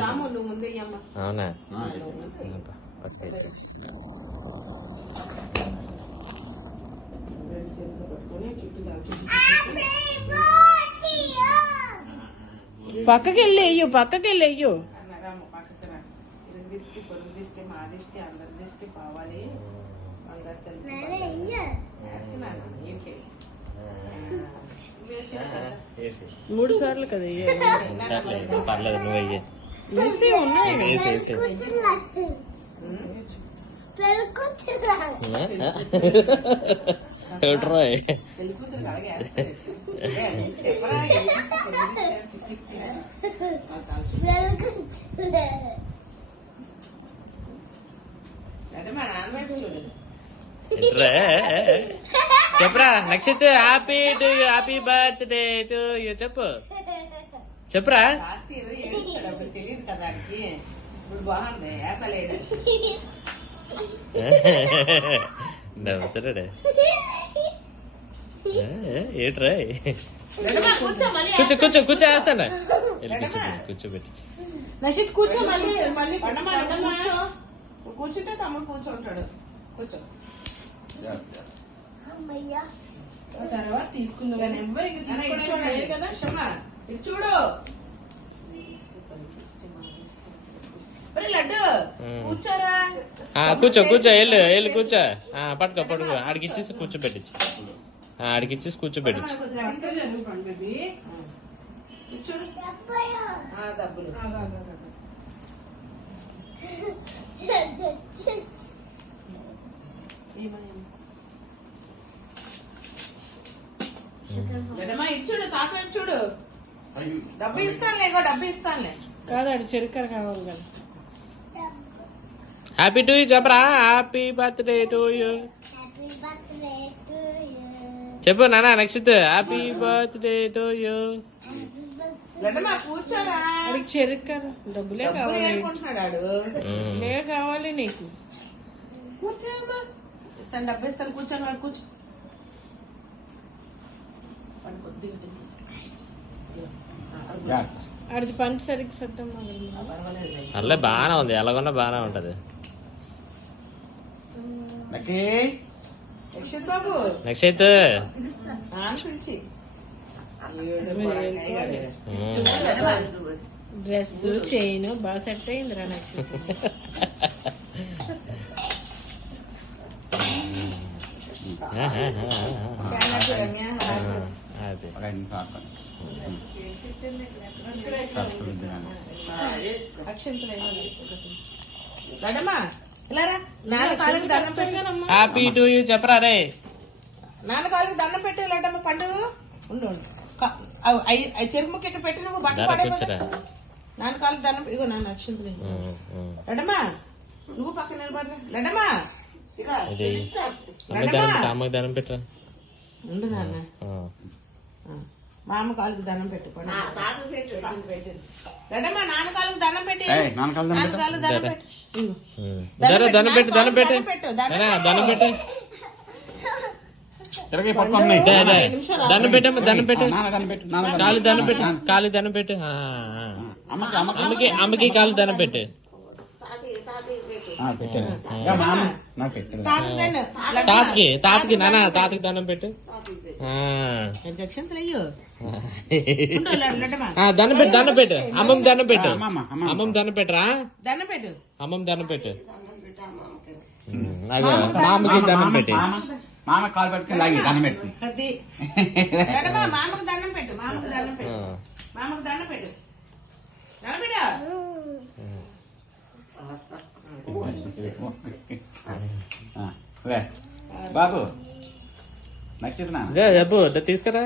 రాము నువ్వు ముందే అమ్మ. అవునా? పక్కకి వెళ్ళి వెయ్యు, పక్కకి వెళ్ళి వెయ్యు. రాము పక్కకు రా. ఇరు దిష్టి పొరుగు దిష్టి మా దిష్టి అందరి దిష్టి పోవాలి. బంగారు తల్లి వేస్తున్నాను ఇంకే 3 సార్లు కదా పర్లేదు, నువ్వు అయ్యే వేసి ఉన్నాయి. చెప్పరా నక్షత్ర, హ్యాపీ బర్త్డే టు యూ చెప్పు. చెప్పరా? తెలియదు కదా ఇప్పుడు బాగుంది వేసలేడు. నవ్వుతాడే ఏట్రా? కూర్చో వేస్తాడా? కూర్చోబెట్టి నషిత్ కూర్చో. మళ్ళీ కూర్చుంటే తమ్ముడు కూర్చుంటాడు. కూర్చో. తర్వాత తీసుకుందా నెంబర్ కదా క్షమా. ఇటు చూడు లడ్డు కూర్చోరా. కూర్చో వెళ్ళు కూర్చో. పట్టుకో ఆడికిచ్చేసి కూర్చోబెట్టించి కూర్చోబెట్టించి డబ్బులు ఇచ్చుడు తాత చూడు. డబ్బు ఇస్తానులే, డబ్బు ఇస్తానులే. కాదు అటు చెరుకర కావాలి కదా. హ్యాపీ టు యూ చెప్పరా? హ్యాపీ బర్త్డే టు యూ చెప్పు నాన్న. Next happy birthday to you. కూర్చోరా. అడిగి చెరుకర డబ్బులే కావాలి నీకు. ఇస్తాను, డబ్బు ఇస్తాను. కూర్చొని వాడు కూర్చో. అది పంచి సరిగ్గా సత్తం అల్లే బాగానే ఉంది, ఎలాగొన్నా బాగానే ఉంటది. బాబు నెక్స్ట్ డ్రెస్ చైన్ బాగా సెట్ అయిందిరా నాకు. హ్యాపీ టు యూ చెప్పరా రే. నాన్న కాళ్ళకి దండం పెట్టు లడ్డమ్మ. పండు ఉండు. చెరుకు ముక్క ఇక్కడ పెట్టి నువ్వు బట్ట పడే. నాన్న కాళ్ళకి దండం ఇగో నాన్న అక్షంతలు. లడ్డమ్మా నువ్వు పక్కన నిలబడలే. లడ్డమ్మా అమ్మకి దండం పెట్టరా. ఉండు నాన్న. మా అమ్మ కాళ్ళకి దండం పెట్టు. లడ్డమ్మా నాన్న కాళ్ళకి దండం పెట్టి. నాన్న కాళ్ళు దండం పెట్టు. దండం పెట్టు దండం పెట్టు. దండం పెట్టమ్మా, దండం పెట్టు. కాలు దండం పెట్టు, కాలు దండం పెట్టు. అమ్మకి కాలు దండం పెట్టు. తాతకి నాన్న, తాతకి దండం పెట్టు. దండం పెట్టు, దండం పెట్టు. అమ్మమ్మ దండం పెట్టు. అమ్మమ్మ దండం పెట్టరా. దండం పెట్టు. అమ్మమ్మ దండం పెట్టు. మామకి దండం పెట్టి. మామ కాలు పెట్టుకుని లాగి దండం పెట్టి. మామకు దండం పెట్టు. మామకు దండం పెట్టు. మామకు దండం పెట్టు. దండం పెట్టు. బాబు నక్షత్ర చెప్పు తీసుకురా.